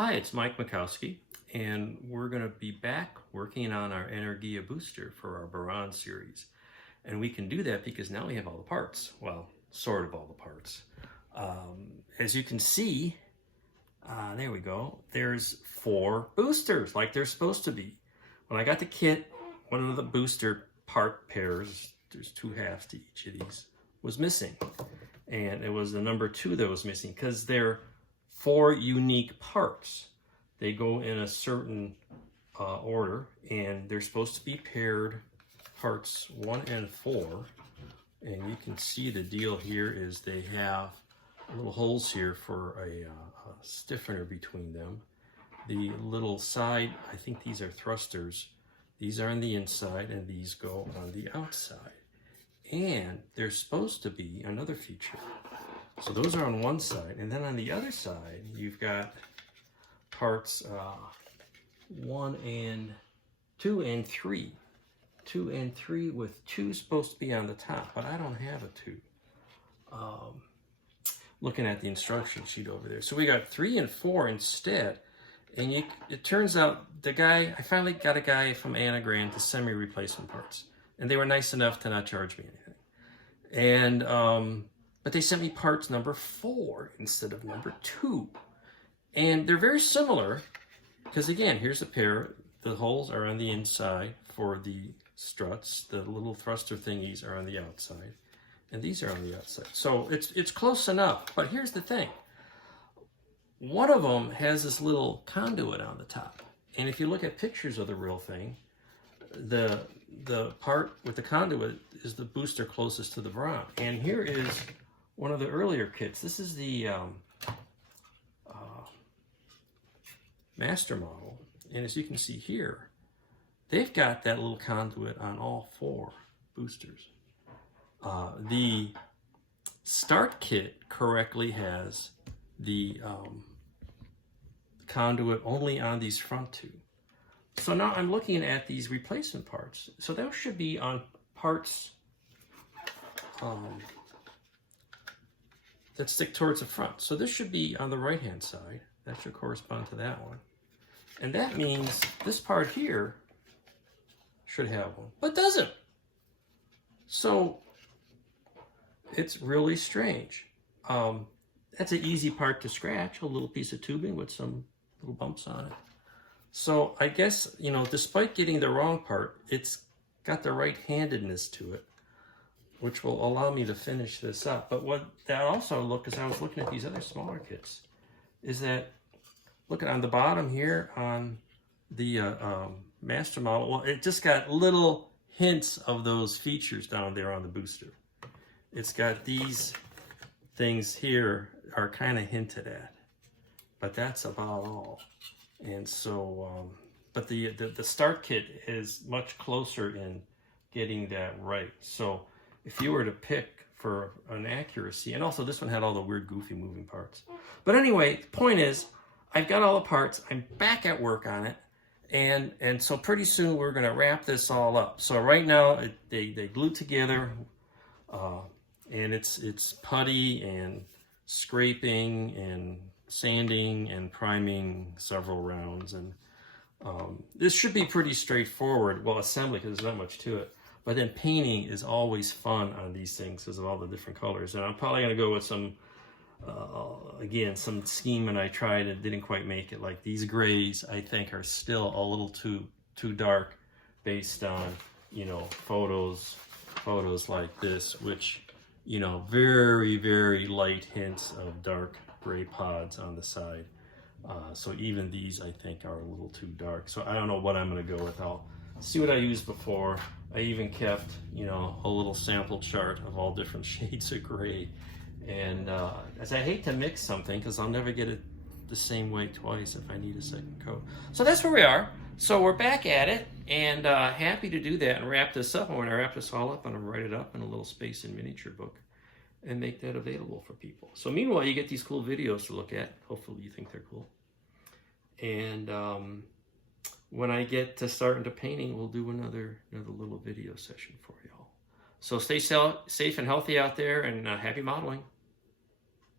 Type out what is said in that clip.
Hi, it's Mike Mikowski, and we're going to be back working on our Energia booster for our Buran series. And we can do that because now we have all the parts. Well, sort of all the parts. As you can see, there we go. There's 4 boosters like they're supposed to be. When I got the kit, one of the booster part pairs, there's 2 halves to each of these, was missing. And it was the number 2 that was missing because they're 4 unique parts. They go in a certain order, and they're supposed to be paired parts 1 and 4. And you can see the deal here is they have little holes here for a stiffener between them. The little side, I think these are thrusters. These are on the inside, and these go on the outside. And there's supposed to be another feature. So those are on one side, and then on the other side, you've got parts 1 and 2 and 3. 2 and 3 with 2 supposed to be on the top, but I don't have a 2. Looking at the instruction sheet over there. So we got 3 and 4 instead, and it turns out I finally got a guy from Anigrand to send me replacement parts, and they were nice enough to not charge me anything. And but they sent me parts number 4 instead of number 2. And they're very similar because, again, here's a pair. The holes are on the inside for the struts. The little thruster thingies are on the outside. And these are on the outside. So it's close enough. But here's the thing. One of them has this little conduit on the top. And if you look at pictures of the real thing, the part with the conduit is the booster closest to the Buran. And here is one of the earlier kits. This is the master model, and as you can see here, they've got that little conduit on all 4 boosters. The start kit correctly has the conduit only on these front 2. So now I'm looking at these replacement parts. So those should be on parts that stick towards the front. So this should be on the right-hand side. That should correspond to that one. And that means this part here should have one, but doesn't. So it's really strange. That's an easy part to scratch, a little piece of tubing with some little bumps on it. So I guess, despite getting the wrong part, it's got the right-handedness to it, which will allow me to finish this up. But what that also as I was looking at these other smaller kits, is that, look at on the bottom here on the master model, well, it just got little hints of those features down there on the booster. It's got these things here are kind of hinted at, but that's about all. And so, but the start kit is much closer in getting that right. So if you were to pick for an accuracy, and also this one had all the weird, goofy moving parts. But anyway, the point is, I've got all the parts. I'm back at work on it. And so pretty soon we're going to wrap this all up. So right now, they glue together, and it's putty and scraping and sanding and priming several rounds. And this should be pretty straightforward. Well, assembly, because there's not much to it. But then painting is always fun on these things because of all the different colors. And I'm probably going to go with some, again, some scheme that I tried and didn't quite make it. Like these grays, I think, are still a little too dark based on, photos like this, which, very, very light hints of dark gray pods on the side. So even these, I think, are a little too dark. So I don't know what I'm going to go with. I'll see what I used before. I even kept, a little sample chart of all different shades of gray. And as I hate to mix something, because I'll never get it the same way twice if I need a second coat. So that's where we are. So we're back at it, and happy to do that and wrap this up. And when I wrap this all up, I'm going to write it up in a little space and miniature book and make that available for people. So meanwhile, you get these cool videos to look at. Hopefully you think they're cool. And when I get to starting to painting, we'll do another little video session for y'all. So stay safe and healthy out there, and happy modeling.